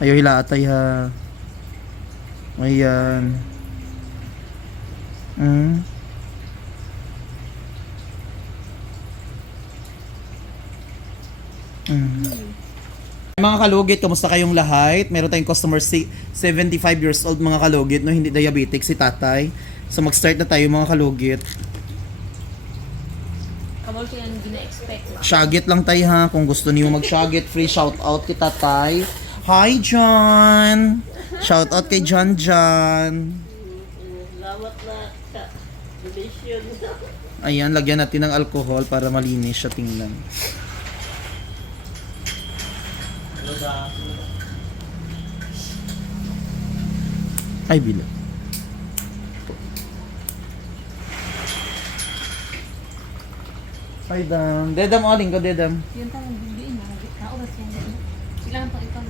Ayaw hila atay ha. Ayan. Mm. Mm. Mga kalugit, kumusta kayong lahat? Meron tayong customer si 75 years old mga kalugit, no? Hindi diabetic si tatay. So mag-start na tayo mga kalugit. Kamol ko yan gina-expect. Shagit lang tayo ha. Kung gusto niyo mag-shagit, free shout out kay tatay. Hi John! Shout out kay John John. Salamat na ka. Donation. Ayan, lagyan natin ng alcohol para malinis siya tingnan. Ay, bila. Ay, dam. Dedam, oling ko, dedam. Yun tayo bibiin na. Kauras yan. Kailangan pa ikaw.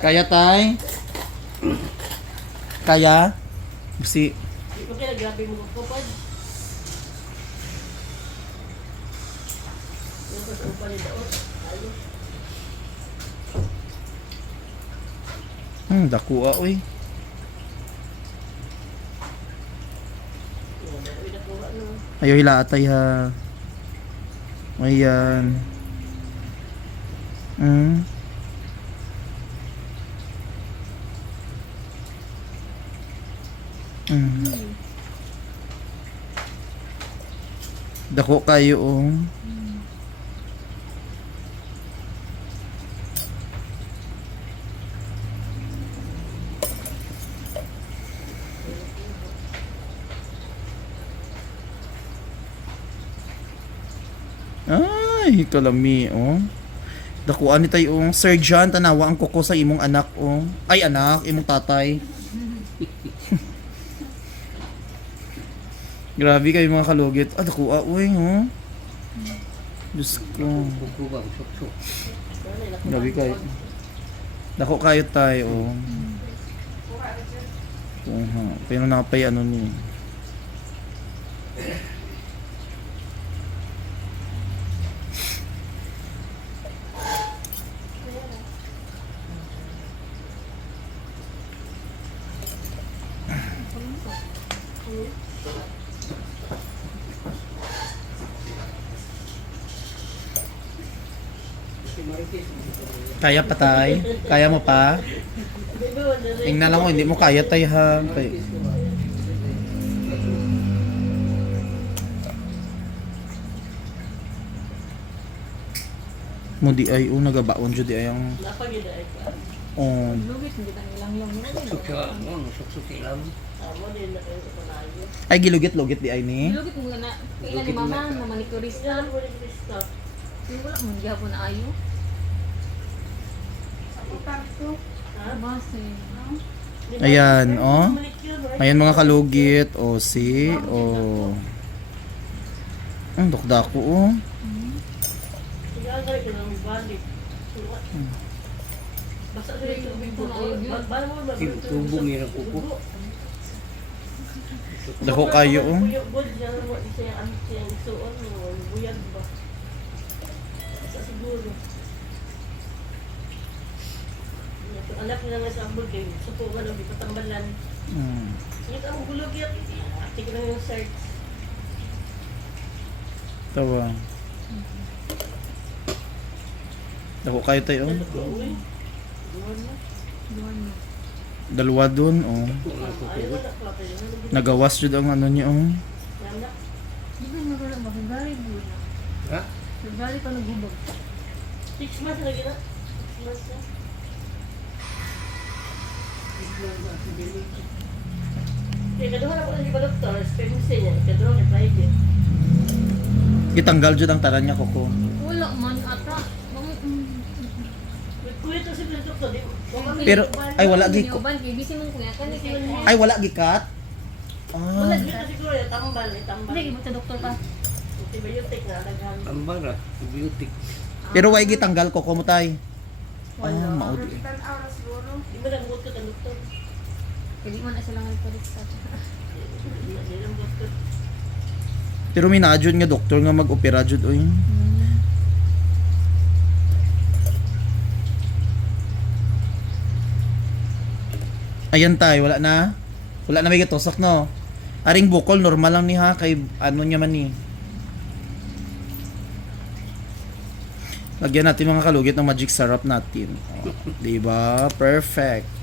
Kaya tay? Kaya? Si Di ko kaya grabe mo. Ayos. Hmm, dakua oy. Ayaw hila atay ha. Ayan. Mm. Mm. Dako kayo oh. Ay, kalami oh. Dakuan ni tayo oh. Sir John, tanawa ang kuko sa imong anak oh. Ay anak, imong tatay. Grabe kayo mga kalugit. Ah, dakua uy oh. Diyos ko. Grabe kayo. Dako kayo tayo oh. Oo ha. Pero napay ano ni. Kaya pa tay? Kaya mo pa? Tingnan lang ko, hindi mo kaya tay ha. Tay. Mo di ay oh, nagabaon jud di ay ang oh. Ay gilugit-lugit di ay ni. Lugit mo na. Kailan ni mama na manikurista. Wala mo, gihapon na ayo. Ha? Base. Di ba? Ayan, oh. Ayan mga kalugit, o si. Ang oh. Sige, agay ko ba? Tubong yun ang kuko. Dako kayo oh. Buyog bod niya mo siya ang siya ang suon mo buyag ba. Sa siguro. Ito, Anak nila nga sa ambul kay suko ka lang patambalan. Hmm. Sige ang bulog yan. Ati ko lang yung search. Tawa. Dako kayo tayo. oh. Uy. Duwan na. Dalawa dun, oh. Ayaw na pa yun. Nagawas jud ang ano niya, oh. Na. Di ba nagula ba? February buwan na. Ha? February pa nagubag. Six months lagi na. Six months na. Gitanggal jud ang taran niya, koko. Wala man ata. Mm, di- Wala Pero, ay wala gi ko. Ay, wala gikat. Wala Ah. Dito siguro yung tambal. eh, Tambal. Hindi, ibig sa doktor ka. Antibiotic na daghan. Ambara, antibiotic. Pero why gitanggal koko mo tay? Wala. Ah, maudi. Di mo lang buot ka doktor. Di man na sila sa lang buot ka. Pero may naadjud nga doktor nga mag-opera jud oy. Ayan tay, wala na. Wala na may gitusok no. Aring bukol normal lang ni ha kay ano niya man ni. Lagyan natin mga kalugit ng magic syrup natin. Oh, 'Di ba? Perfect.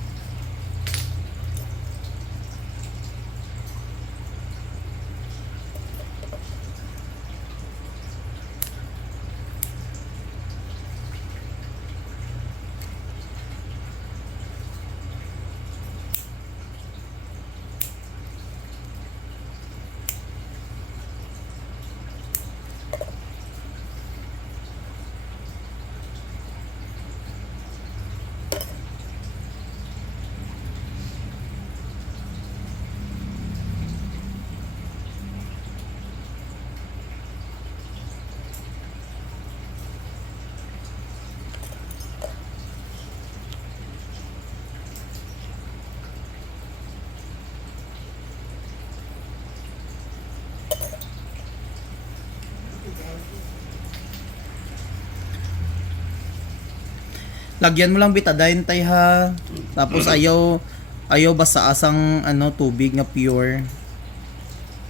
Lagyan mo lang betadine tay ha. Tapos ayaw ayaw basta asang ano tubig nga pure.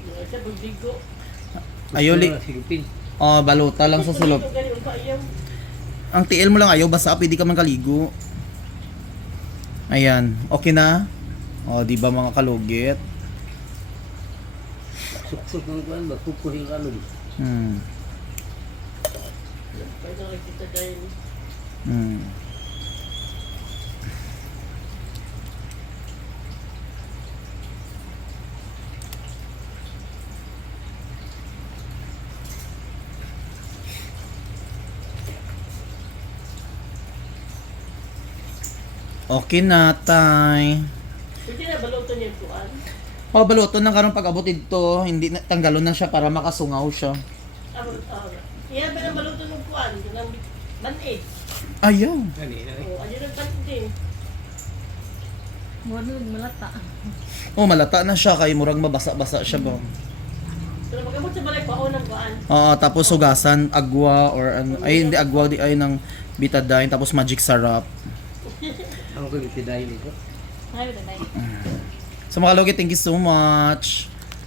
Yung Isa buligo. Ayaw li oh, baluta lang sa ayaw. Ang TL mo lang ayaw basta pwede ka man kaligo. Ayan, okay na? Oh, di ba mga kalugit? Suksok ng kuwan ba? Kukuhin ka. Hmm. Lang kayo. Hmm. Okay na, tay. Pwede na balutan yung kuan. Oh, baluton na karon pag-abot dito, hindi na, tanggalon na siya para makasungaw siya. Ah, ah. Yan ba na balutan yung kuan? Yung ang banid. Ayaw. Gani na eh. Oh, ano yung banid din? Mo malata. Oh, malata na siya kay murag mabasa-basa siya ba. Pero pag-abot sa balay, paon ng kuan. Oo, tapos sugasan, agwa or ano, ay hindi agwa di ay ng betadine tapos magic syrup. Si dahil ito. Ay. So mga logi, thank you so much.